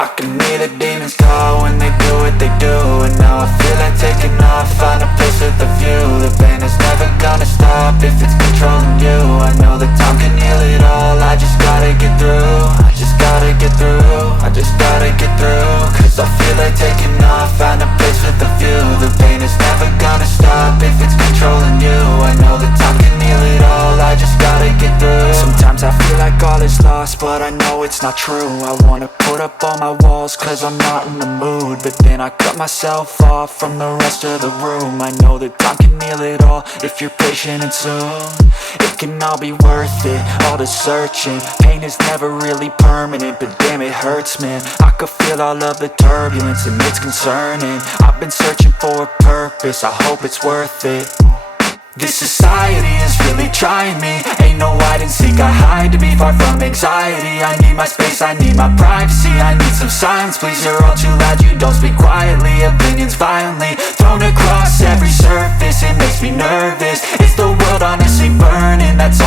I can hear the demons call when they do what they do. And now I feel like taking off, find a place with a view. The pain is never gonna stop if it's controlling you. I know that time can heal it all, I just gotta get through. I just gotta get through, I just gotta get through. Cause I feel like taking off, find a place with a view. The pain is never gonna stop if it's controlling you. I know that time can heal it all, I just gotta get through. Sometimes I feel like all is lost, but I know it's not true. I wanna put up all my walls cause I'm not in the mood, but then I cut myself off from the rest of the room. I know that time can heal it all if you're patient and soon. It can all be worth it, all the searching. Pain is never really permanent, but damn it hurts, man. I could feel all of the turbulence and it's concerning. I've been searching for a purpose, I hope it's worth it. This society is really trying me. Ain't no hide and seek, I hide to be far from anxiety. I need my space, I need my privacy. I need some silence, please, you're all too loud. You don't speak quietly, opinions violently thrown across every surface. It makes me nervous, is the world honestly burning? That's